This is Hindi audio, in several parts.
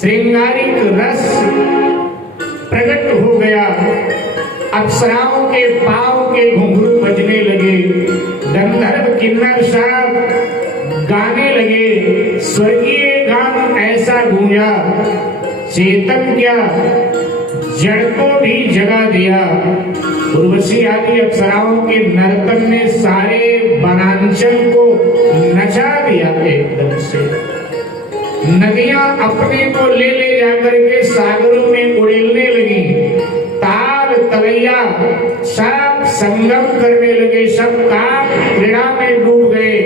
श्रृंगारिक रस प्रकट हो गया। अप्सराओं के पांव के घुंघरू बजने लगे, गंधर्व किन्नर साहब गाने लगे, स्वर्गीय गान ऐसा गूंजा, चेतन क्या जड़ को भी जगा दिया। उर्वशी आदि अप्सराओं के नर्तन ने सारे वनांचल को नचा दिया एकदम से। नदियां अपने को ले ले जाकर के सागरों में उड़ेलने लगी। ताल तलैया सब संगम करने लगे, सब काम क्रीड़ा में डूब गए।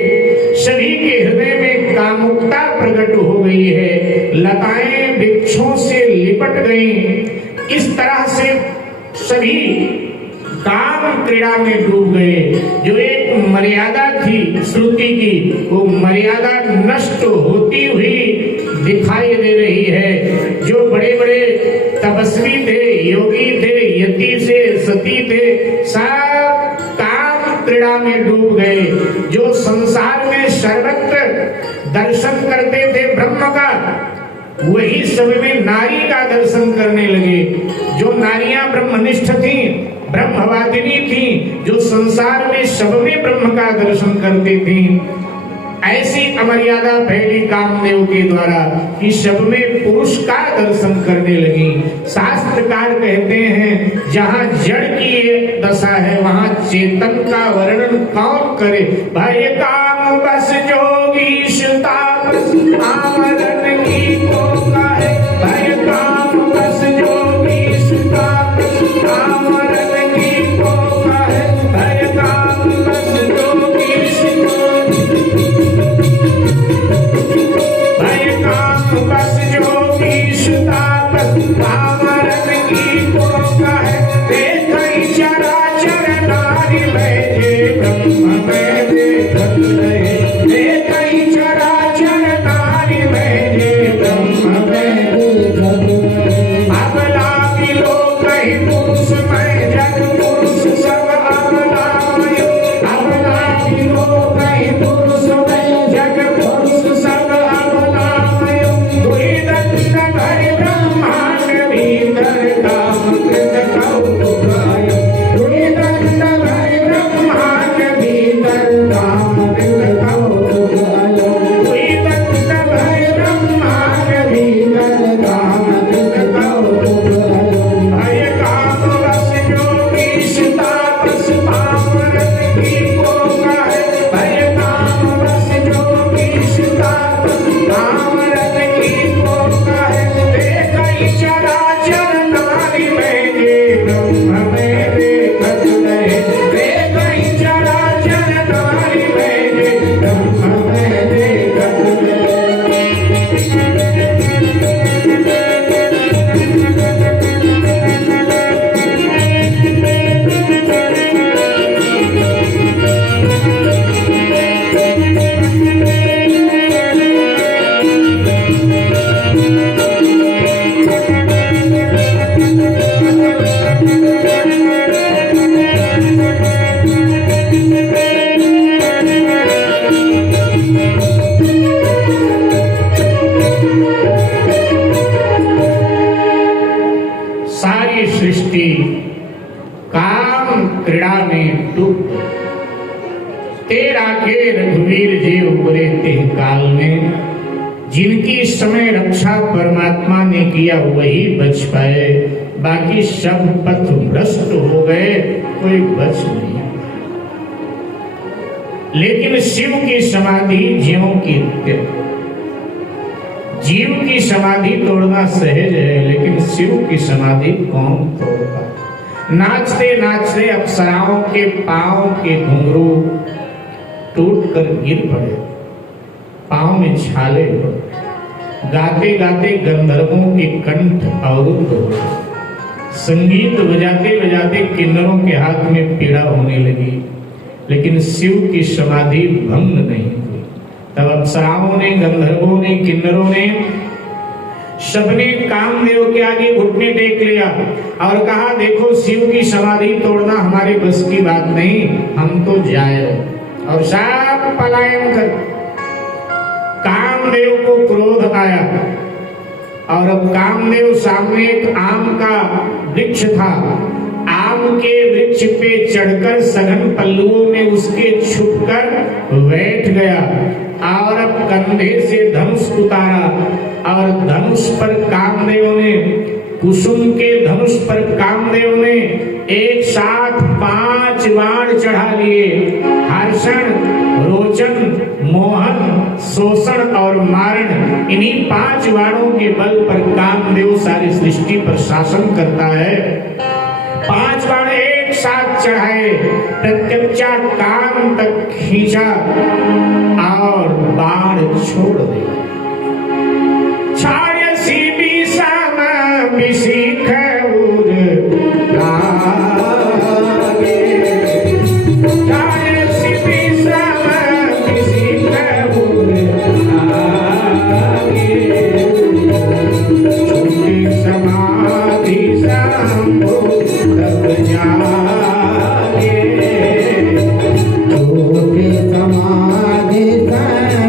सभी के हृदय में कामुकता प्रकट हो गई है। लताएं वृक्षों से लिपट गईं। इस तरह से सभी काम क्रीड़ा में डूब गए। जो एक मर्यादा थी श्रुति की, वो मर्यादा नष्ट होती हुई दिखाई दे रही है। जो बड़े बड़े तपस्वी थे, योगी थे, यति से सती थे, सब काम क्रीड़ा में डूब गए। जो संसार में सर्वत्र दर्शन करते थे ब्रह्म का, वही सब में नारी का दर्शन करने लगे। जो नारियां ब्रह्मनिष्ठ थी, ब्रह्मवादिनी थी, जो संसार में सब में ब्रह्म का दर्शन करती थी, ऐसी अमर्यादा फैली कामदेव के द्वारा कि सब में पुरुष का दर्शन करने लगी। शास्त्रकार कहते हैं जहाँ जड़ की ये दशा है, वहाँ चेतन का वर्णन कौन करे। भाई काम बस जोगीश तापस आमरण की तो है। भाई काम बस जोगीश तापस आमरण की तो है। भाई काम बस जोगीश बस जोगीश तापस आमरण की तो है। देखई चराचर नारी में जे ब्रह्म में देखत रहे। देखई चराचर नारी में जे ब्रह्म में देखत रहे। अबला मिलो कहीं पुरुष में जग पुरुष सब अबलामय। अबला मिलो कहीं पुरुष में जग पुरुष सब अबलामय। दुई दंड भरि ब्रह्मांड भीतर काम कृत कौतुकाय। दुई दंड भरि ब्रह्मांड भीतर काम कृत कौतुकाय। दुई दंड भरि ब्रह्मांड भीतर काम कृत कौतुकाय। भय काम बस जोगीश तापस पामरन की को कहे। भय काम बस जोगीश तापस पामरन की को कहे। देखई चराचर नारी में जे ब्रह्म में देखत रहे। देखई चराचर नारी में जे ब्रह्म में देखत रहे। सारी सृष्टि काम क्रीड़ा में डूब। तेरा के रघुवीर जी उबरे ते काल में। जिनकी समय रक्षा परमात्मा ने किया वही बच पाए, बाकी सब पथ भ्रष्ट हो गए, कोई बच नहीं। लेकिन शिव की समाधि ज्यों की त्यों। जीव की समाधि तोड़ना सहज है, लेकिन शिव की समाधि कौन तोड़ता। नाचते नाचते अप्सराओं के पांव के घुंघरू टूटकर गिर पड़े, पांव में छाले पड़े। गाते गाते गंधर्वों के कंठ अवरुद्ध हो गए। संगीत बजाते बजाते किन्नरों के हाथ में पीड़ा होने लगी, लेकिन शिव की समाधि भंग नहीं हुई। तब अप्सराओं ने, गंधर्वों ने, किन्नरों ने, सबने कामदेव के आगे घुटने टेक लिया और कहा, देखो शिव की समाधि तोड़ना हमारे बस की बात नहीं, हम तो जाए। और सब पलायन कर। कामदेव को क्रोध आया और अब कामदेव सामने एक आम का वृक्ष था। आम के वृक्ष पे चढ़कर सघन पल्लुओं में उसके छुपकर बैठ गया। और अब कंधे से धनुष उतारा और धनुष पर कामदेव ने, कुसुम के धनुष पर कामदेव ने एक साथ 5 बाण चढ़ा लिए। हर्षण, रोचन, मोहन, शोषण और मारण, इन्हीं 5 बाणों के बल पर कामदेव सारी सृष्टि पर शासन करता है। 5 बाण एक साथ चढ़ाए, प्रत्यक्षा कान तक खींचा और बाण छोड़ दे। छायसी विषम विशिख उर लागे, छायसी विषम विशिख उर लागे, छूटे समाधि शंभु तब जा